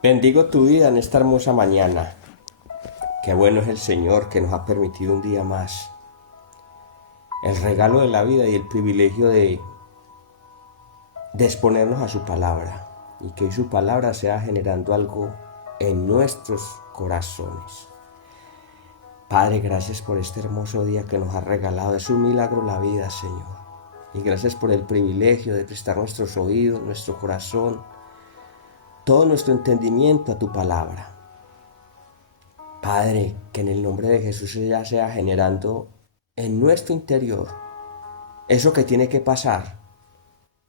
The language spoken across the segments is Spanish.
Bendigo tu vida en esta hermosa mañana. Qué bueno es el Señor que nos ha permitido un día más. El regalo de la vida y el privilegio de exponernos a su palabra. Y que hoy su palabra sea generando algo en nuestros corazones. Padre, gracias por este hermoso día que nos has regalado. Es un milagro la vida, Señor. Y gracias por el privilegio de prestar nuestros oídos, nuestro corazón, todo nuestro entendimiento a tu palabra. Padre, que en el nombre de Jesús ella sea generando en nuestro interior eso que tiene que pasar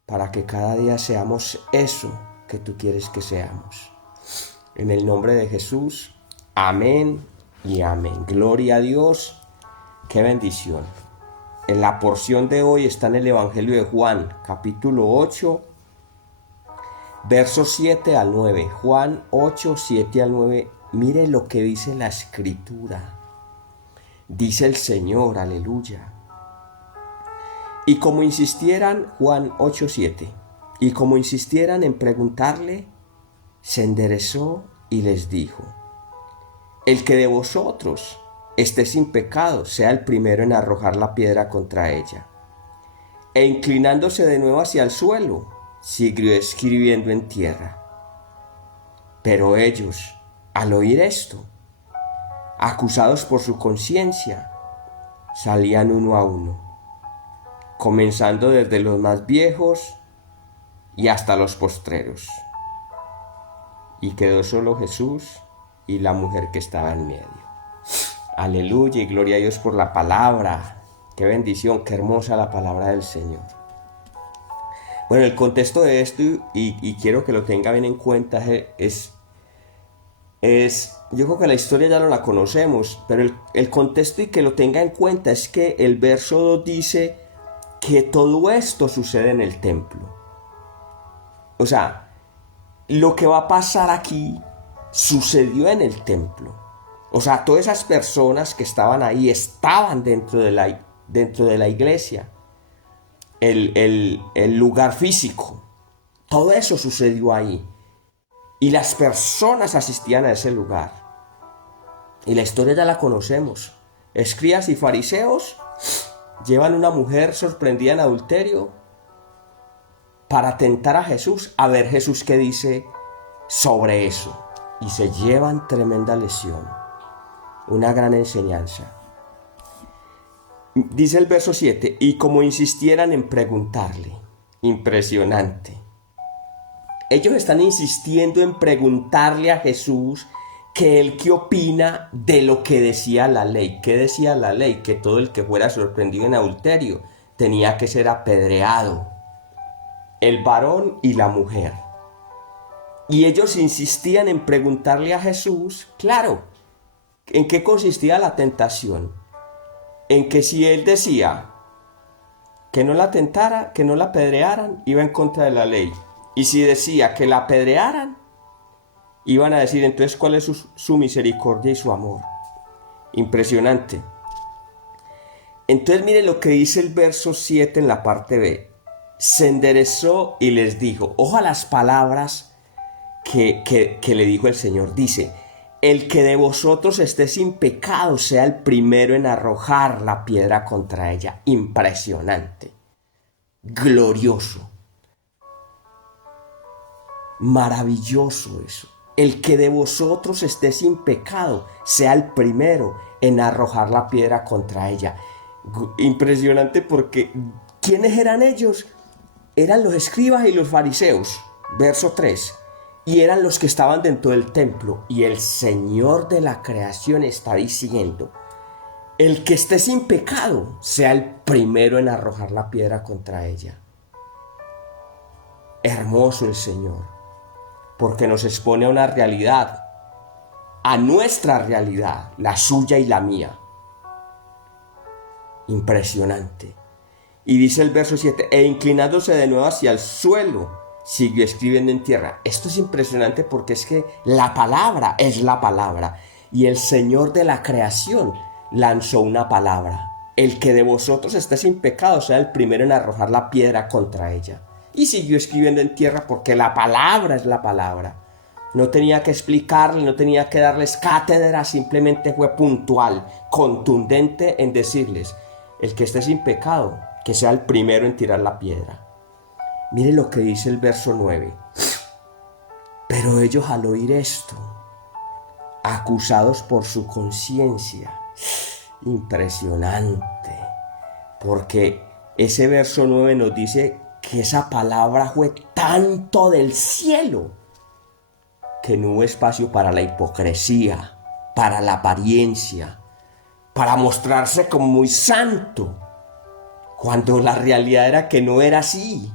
para que cada día seamos eso que tú quieres que seamos. En el nombre de Jesús, amén y amén. Gloria a Dios, qué bendición. En la porción de hoy está en el Evangelio de Juan, capítulo 8, versos 7 al 9. Juan 8, 7 al 9. Mire lo que dice la Escritura. Dice el Señor, aleluya. Y como insistieran, Juan 8:7, y como insistieran en preguntarle, se enderezó y les dijo: el que de vosotros esté sin pecado, sea el primero en arrojar la piedra contra ella. E inclinándose de nuevo hacia el suelo, siguió escribiendo en tierra. Pero ellos, al oír esto, acusados por su conciencia, salían uno a uno, comenzando desde los más viejos y hasta los postreros. Y quedó solo Jesús y la mujer que estaba en medio. Aleluya y gloria a Dios por la palabra. Qué bendición, qué hermosa la palabra del Señor. Bueno, el contexto de esto, y quiero que lo tenga bien en cuenta, yo creo que la historia ya no la conocemos, pero el contexto y que lo tenga en cuenta es que el verso 2 dice que todo esto sucede en el templo. O sea, lo que va a pasar aquí sucedió en el templo. O sea, todas esas personas que estaban ahí estaban dentro de la iglesia, el lugar físico. Todo eso sucedió ahí. Y las personas asistían a ese lugar. Y la historia ya la conocemos. Escribas y fariseos llevan una mujer sorprendida en adulterio para tentar a Jesús, a ver Jesús qué dice sobre eso. Y se llevan tremenda lesión, una gran enseñanza. Dice el verso 7, y como insistieran en preguntarle, impresionante. Ellos están insistiendo en preguntarle a Jesús que él qué opina de lo que decía la ley. ¿Qué decía la ley? Que todo el que fuera sorprendido en adulterio tenía que ser apedreado, el varón y la mujer. Y ellos insistían en preguntarle a Jesús, claro, ¿en qué consistía la tentación? En que si él decía que no la tentara, que no la apedrearan, iba en contra de la ley. Y si decía que la apedrearan, iban a decir entonces cuál es su misericordia y su amor. Impresionante. Entonces mire lo que dice el verso 7 en la parte B. Se enderezó y les dijo, ojo a las palabras que le dijo el Señor. Dice, el que de vosotros esté sin pecado sea el primero en arrojar la piedra contra ella. Impresionante. Glorioso. Maravilloso eso. El que de vosotros esté sin pecado sea el primero en arrojar la piedra contra ella. Impresionante porque ¿quiénes eran ellos? Eran los escribas y los fariseos, verso 3. Y eran los que estaban dentro del templo. Y el Señor de la creación está diciendo, el que esté sin pecado sea el primero en arrojar la piedra contra ella. Hermoso el Señor, porque nos expone a una realidad, a nuestra realidad, la suya y la mía. Impresionante. Y dice el verso 7, e inclinándose de nuevo hacia el suelo, siguió escribiendo en tierra. Esto es impresionante porque es que la palabra es la palabra. Y el Señor de la creación lanzó una palabra. El que de vosotros esté sin pecado sea el primero en arrojar la piedra contra ella. Y siguió escribiendo en tierra porque la palabra es la palabra. No tenía que explicarle, no tenía que darles cátedra, simplemente fue puntual, contundente en decirles, el que esté sin pecado, que sea el primero en tirar la piedra. Mire lo que dice el verso 9. Pero ellos al oír esto, acusados por su conciencia, impresionante, porque ese verso 9 nos dice que esa palabra fue tanto del cielo que no hubo espacio para la hipocresía, para la apariencia, para mostrarse como muy santo, cuando la realidad era que no era así.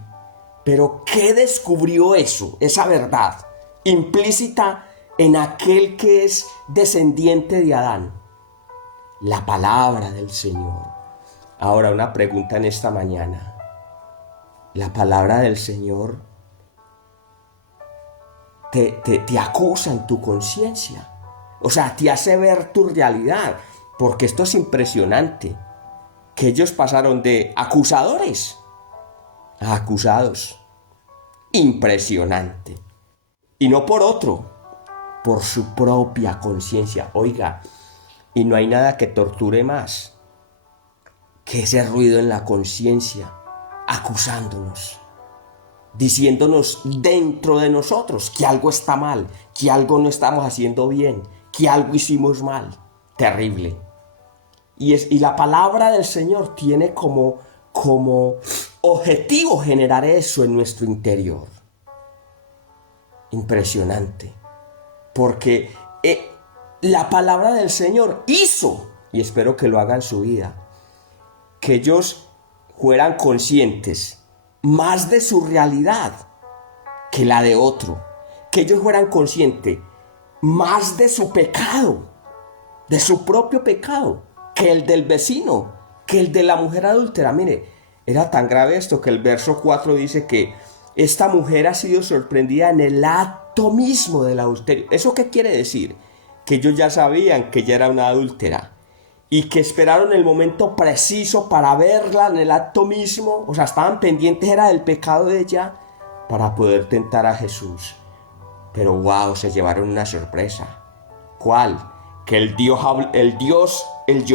Pero ¿qué descubrió eso? Esa verdad implícita en aquel que es descendiente de Adán. La palabra del Señor. Ahora una pregunta en esta mañana. La palabra del Señor te acusa en tu conciencia. O sea, te hace ver tu realidad. Porque esto es impresionante. Que ellos pasaron de acusadores a acusados. Impresionante. Y no por otro, por su propia conciencia. Oiga, y no hay nada que torture más que ese ruido en la conciencia, acusándonos, diciéndonos dentro de nosotros que algo está mal, que algo no estamos haciendo bien, que algo hicimos mal. Terrible. Y la palabra del Señor tiene como objetivo generar eso en nuestro interior. Impresionante. Porque la palabra del Señor hizo, y espero que lo haga en su vida, que ellos fueran conscientes más de su realidad que la de otro. Que ellos fueran conscientes más de su pecado, de su propio pecado, que el del vecino, que el de la mujer adúltera. Mire, era tan grave esto que el verso 4 dice que esta mujer ha sido sorprendida en el acto mismo del adulterio. ¿Eso qué quiere decir? Que ellos ya sabían que ella era una adúltera y que esperaron el momento preciso para verla en el acto mismo. O sea, estaban pendientes, era del pecado de ella, para poder tentar a Jesús. Pero wow, se llevaron una sorpresa. ¿Cuál? Que el yo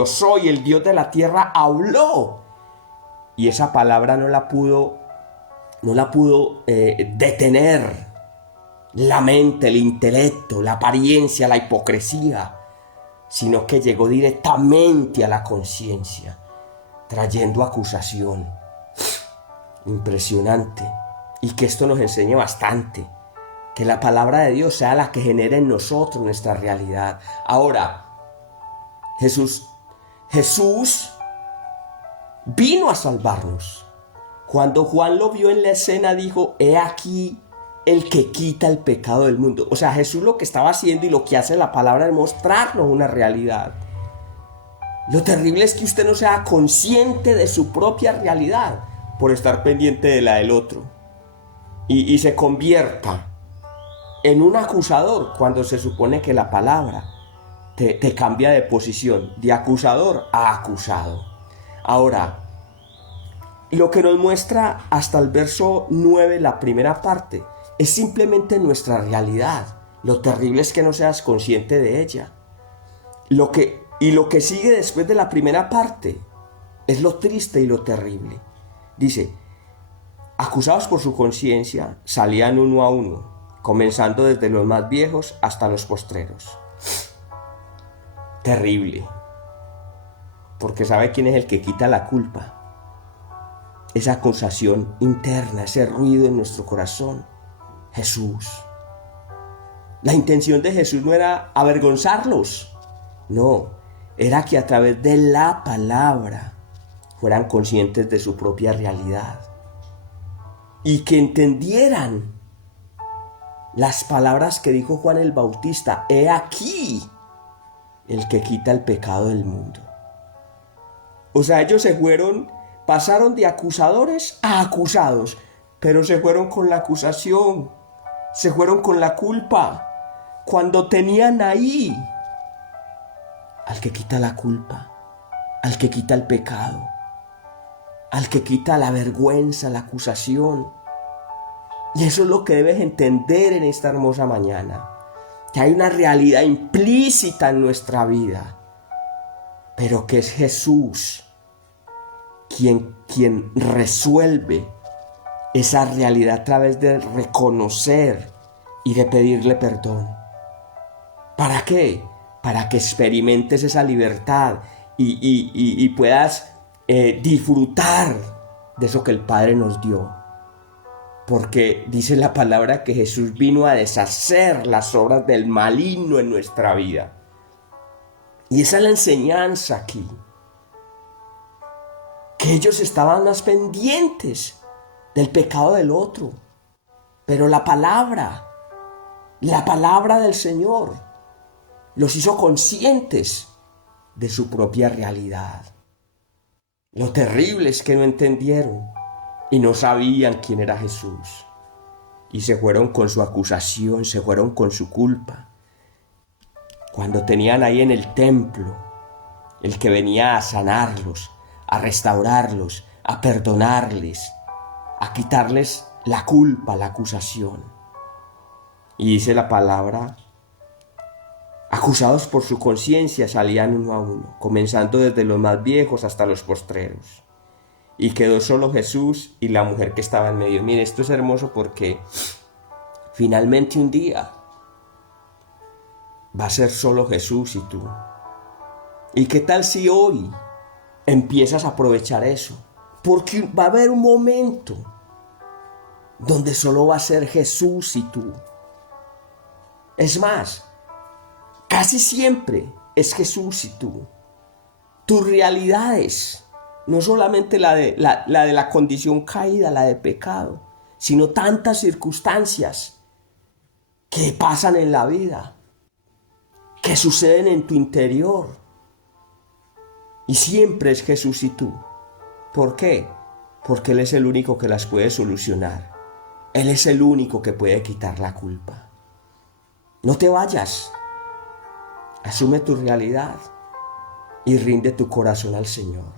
soy, el Dios de la tierra, habló. Y esa palabra no la pudo detener la mente, el intelecto, la apariencia, la hipocresía, sino que llegó directamente a la conciencia, trayendo acusación. Impresionante. Y que esto nos enseña bastante, que la palabra de Dios sea la que genere en nosotros nuestra realidad. Ahora, Jesús vino a salvarnos. Cuando Juan lo vio en la escena, dijo, he aquí el que quita el pecado del mundo. O sea, Jesús lo que estaba haciendo y lo que hace la palabra es mostrarnos una realidad. Lo terrible es que usted no sea consciente de su propia realidad por estar pendiente de la del otro. Y se convierta en un acusador cuando se supone que la palabra te cambia de posición, de acusador a acusado. Ahora, lo que nos muestra hasta el verso 9, la primera parte, es simplemente nuestra realidad. Lo terrible es que no seas consciente de ella. Lo que sigue después de la primera parte es lo triste y lo terrible. Dice, acusados por su conciencia, salían uno a uno, comenzando desde los más viejos hasta los postreros. Terrible. Porque ¿sabe quién es el que quita la culpa? Esa acusación interna, ese ruido en nuestro corazón. Jesús. La intención de Jesús no era avergonzarlos. No, era que a través de la palabra fueran conscientes de su propia realidad. Y que entendieran las palabras que dijo Juan el Bautista. He aquí el que quita el pecado del mundo. O sea, ellos pasaron de acusadores a acusados, pero se fueron con la acusación, se fueron con la culpa, cuando tenían ahí al que quita la culpa, al que quita el pecado, al que quita la vergüenza, la acusación. Y eso es lo que debes entender en esta hermosa mañana. Que hay una realidad implícita en nuestra vida, pero que es Jesús quien resuelve esa realidad a través de reconocer y de pedirle perdón. ¿Para qué? Para que experimentes esa libertad y puedas disfrutar de eso que el Padre nos dio. Porque dice la palabra que Jesús vino a deshacer las obras del maligno en nuestra vida. Y esa es la enseñanza aquí. Que ellos estaban más pendientes del pecado del otro. Pero la palabra del Señor los hizo conscientes de su propia realidad. Lo terrible es que no entendieron y no sabían quién era Jesús. Y se fueron con su acusación, se fueron con su culpa. Cuando tenían ahí en el templo el que venía a sanarlos, a restaurarlos, a perdonarles, a quitarles la culpa, la acusación. Y dice la palabra, acusados por su conciencia salían uno a uno, comenzando desde los más viejos hasta los postreros. Y quedó solo Jesús y la mujer que estaba en medio. Mire, esto es hermoso porque finalmente un día va a ser solo Jesús y tú. ¿Y qué tal si hoy empiezas a aprovechar eso? Porque va a haber un momento donde solo va a ser Jesús y tú. Es más, casi siempre es Jesús y tú. Tus realidades, no solamente la de la condición caída, la de pecado, sino tantas circunstancias que pasan en la vida, que suceden en tu interior. Y siempre es Jesús y tú. ¿Por qué? Porque Él es el único que las puede solucionar. Él es el único que puede quitar la culpa. No te vayas. Asume tu realidad y rinde tu corazón al Señor.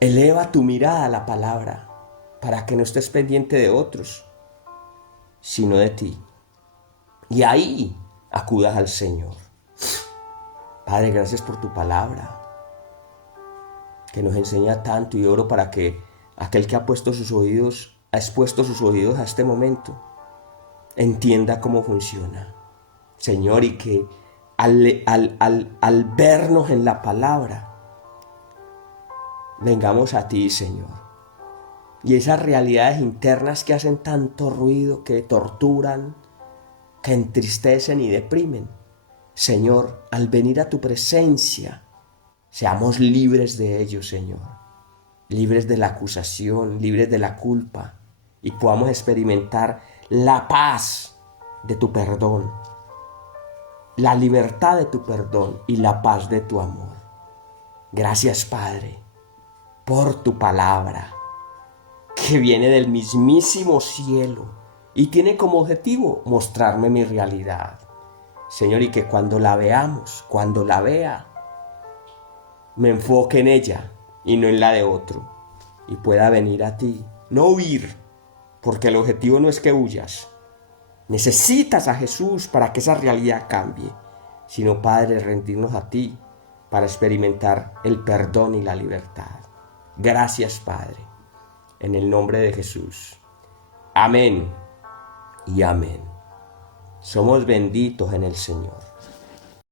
Eleva tu mirada a la palabra para que no estés pendiente de otros, sino de ti. Y ahí acudas al Señor. Padre, gracias por tu palabra, que nos enseña tanto, y oro para que aquel que ha expuesto sus oídos a este momento, entienda cómo funciona. Señor, y que al vernos en la palabra, vengamos a ti, Señor. Y esas realidades internas que hacen tanto ruido, que torturan, que entristecen y deprimen, Señor, al venir a tu presencia, seamos libres de ellos, Señor. Libres de la acusación, libres de la culpa, y podamos experimentar la paz de tu perdón, la libertad de tu perdón y la paz de tu amor. Gracias, Padre, por tu palabra, que viene del mismísimo cielo y tiene como objetivo mostrarme mi realidad. Señor, y que cuando la veamos, cuando la vea, me enfoque en ella y no en la de otro, y pueda venir a ti, no huir, porque el objetivo no es que huyas. Necesitas a Jesús para que esa realidad cambie, sino, Padre, rendirnos a ti para experimentar el perdón y la libertad. Gracias, Padre, en el nombre de Jesús. Amén y amén. Somos benditos en el Señor.